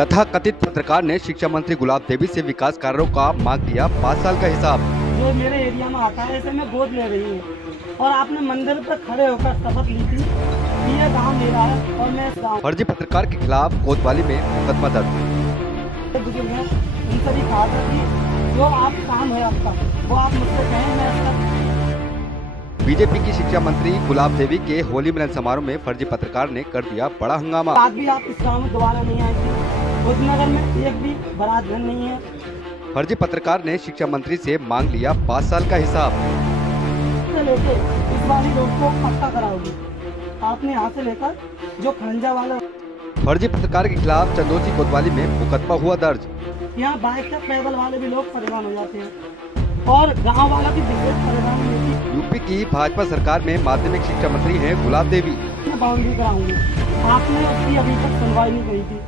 तथा कथित पत्रकार ने शिक्षा मंत्री गुलाब देवी से विकास कार्यों का मांग लिया 5 साल का हिसाब। जो मेरे एरिया में आता है ऐसे में गोद ले रही हूँ और आपने मंदिर पर खड़े होकर शपथ ली थी कि ये गाँव मेरा है और मैं इस गाँव फर्जी पत्रकार के खिलाफ कोतवाली में मुकदमा दर्ज। बुजुर्ग हैं उनसे भी कहा था कि जो आप काम है आपका वो आप मुझसे कहें मैं इसका। बीजेपी की शिक्षा मंत्री गुलाब देवी के होली मिलन समारोह में फर्जी पत्रकार ने कर दिया बड़ा हंगामा। आज भी आप इस गाँव में दोबारा नहीं आए थे। बुद्धनगर में एक भी बारात घर नहीं है। फर्जी पत्रकार ने शिक्षा मंत्री से मांग लिया 5 साल का हिसाब। से लेके इस वाली रोड को पक्का कराओगी आपने यहाँ से लेकर जो खंजा वाला। फर्जी पत्रकार के खिलाफ चंदोसी कोतवाली में मुकदमा हुआ दर्ज। यहाँ बाइक तक पैदल वाले भी लोग परेशान हो जाते हैं और गांव वाला भी विशेष परेशानी होती है। यूपी की भाजपा सरकार में माध्यमिक शिक्षा मंत्री हैं गुलाब देवी। मैं बाउंड्री कराऊंगी आपने उसकी अभी तक सुनवाई नहीं करी थी।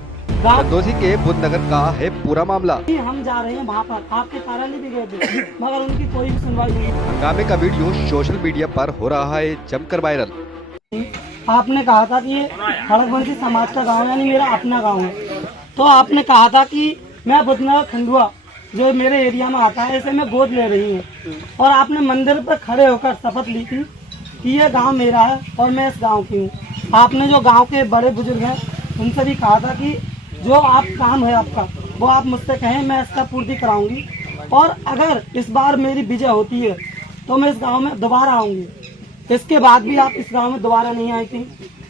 चंदोसी के बुद्धनगर का है पूरा मामला। हम जा रहे हैं वहाँ पर आपके कार्यालय भी गए थे मगर उनकी कोई भी सुनवाई नहीं। हंगामे का वीडियो सोशल मीडिया पर हो रहा है जमकर वायरल। आपने कहा था कि ये खड़गवंशी समाज का गांव यानी मेरा अपना गांव है, तो आपने कहा था कि मैं बुद्धनगर खंडुआ जो मेरे एरिया में आता है ऐसे में गोद ले रही हूँ और आपने मंदिर पर खड़े होकर शपथ ली थी कि ये गांव मेरा है और मैं इस गांव की हूँ। आपने जो गांव के बड़े बुजुर्ग हैं उनसे भी कहा था कि जो आप काम है आपका वो आप मुझसे कहें मैं इसका पूर्ति कराऊंगी और अगर इस बार मेरी विजय होती है तो मैं इस गांव में दोबारा आऊंगी। इसके बाद भी आप इस गांव में दोबारा नहीं आई थी।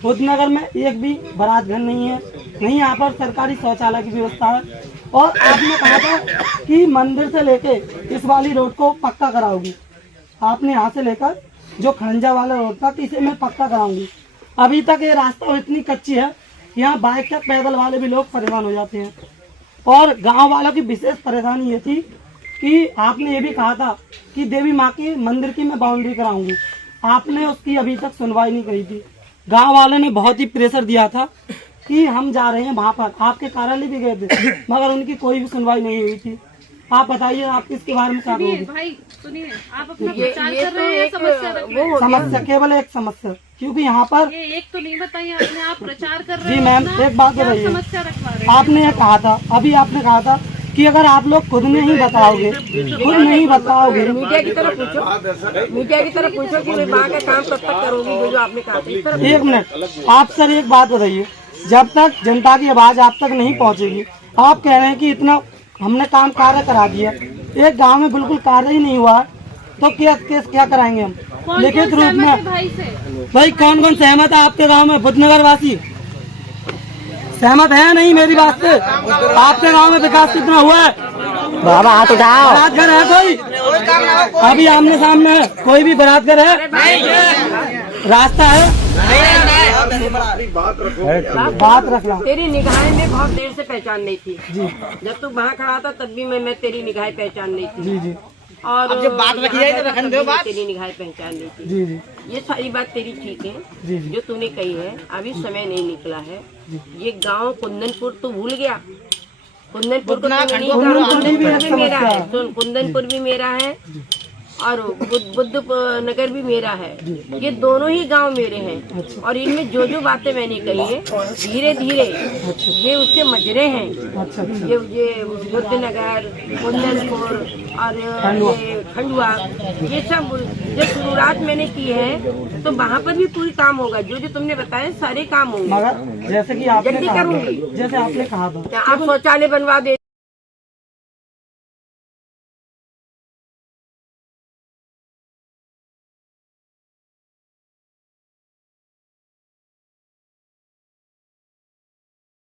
बुद्धनगर में एक भी बारात घर नहीं है, नहीं यहाँ पर सरकारी शौचालय की व्यवस्था है और आपने कहा था कि मंदिर से लेके इस वाली रोड को पक्का कराओगी। आपने यहाँ से लेकर जो खंजा वाला रोड था इसे मैं पक्का कराऊंगी। अभी तक ये रास्ता इतनी कच्ची है यहाँ बाइक तक पैदल वाले भी लोग परेशान हो जाते हैं और गांव वालों की विशेष परेशानी ये थी कि आपने ये भी कहा था कि देवी माँ के मंदिर की मैं बाउंड्री कराऊंगी। आपने उसकी अभी तक सुनवाई नहीं करी थी। गांव वालों ने बहुत ही प्रेशर दिया था कि हम जा रहे हैं वहाँ पर, आपके कार्यालय भी गए थे मगर उनकी कोई भी सुनवाई नहीं हुई थी। आप बताइए आप इसके बारे में क्या कहोगे? भाई सुनिए, आप अपना प्रचार कर रहे हैं, समस्या केवल एक समस्या क्योंकि यहाँ पर ये एक तो नहीं बताइए आपने, आप प्रचार कर रहे जी हैं। मैम एक बात बताइए, समस्या रखवा रहे हैं। आपने ये कहा था अभी आपने कहा था कि अगर आप लोग खुद नहीं बताओगे मीडिया की तरफ पूछो कि वहाँ का काम कब तक करोगी जो आपने कहा था। एक मिनट आप सर एक बात बताइए, जब तक जनता की आवाज आप तक नहीं पहुंचेगी, आप कह रहे हैं कि इतना हमने काम कार्य करा दिया, एक गांव में बिल्कुल कार्य ही नहीं हुआ तो क्या कराएंगे हम लिखित रूप में? भाई कौन कौन सहमत है आपके गांव में? बुद्धनगर वासी सहमत है नहीं मेरी बात से? आपके गांव में विकास कितना हुआ है? बाबा हाथ उठाओ। बारात घर है कोई? अभी आमने सामने है कोई भी बारात घर है? रास्ता है? बात रखना। तेरी निगाहें में बहुत देर से पहचान नहीं थी जी। जब तू वहाँ खड़ा था तब भी मैं तेरी निगाहें पहचान नहीं थी जी जी। और जब बात रखी है तो रखने दो बात। तेरी निगाहें पहचान नहीं थी जी जी। ये सारी बात तेरी ठीक है जी जी। जो तूने कही है। अभी समय नहीं निकला है। ये गांव कुंदनपुर तू भूल गया? कुंदनपुर को कुंदनपुर भी मेरा है। सुन, कुंदनपुर भी मेरा है और बुद्ध नगर भी मेरा है। ये दोनों ही गांव मेरे हैं और इनमें जो जो बातें मैंने कही है धीरे धीरे ये उसके मजरे हैं। ये बुद्ध नगर, कुंदनपुर और ये खंडुआ, ये सब जो शुरुआत मैंने की है तो वहाँ पर भी पूरी काम होगा। जो जो तुमने बताया सारे काम होंगे। मगर जैसे कि आपने जल्दी कहा, करूंगी। जैसे आपने कहा था आप शौचालय बनवा दे।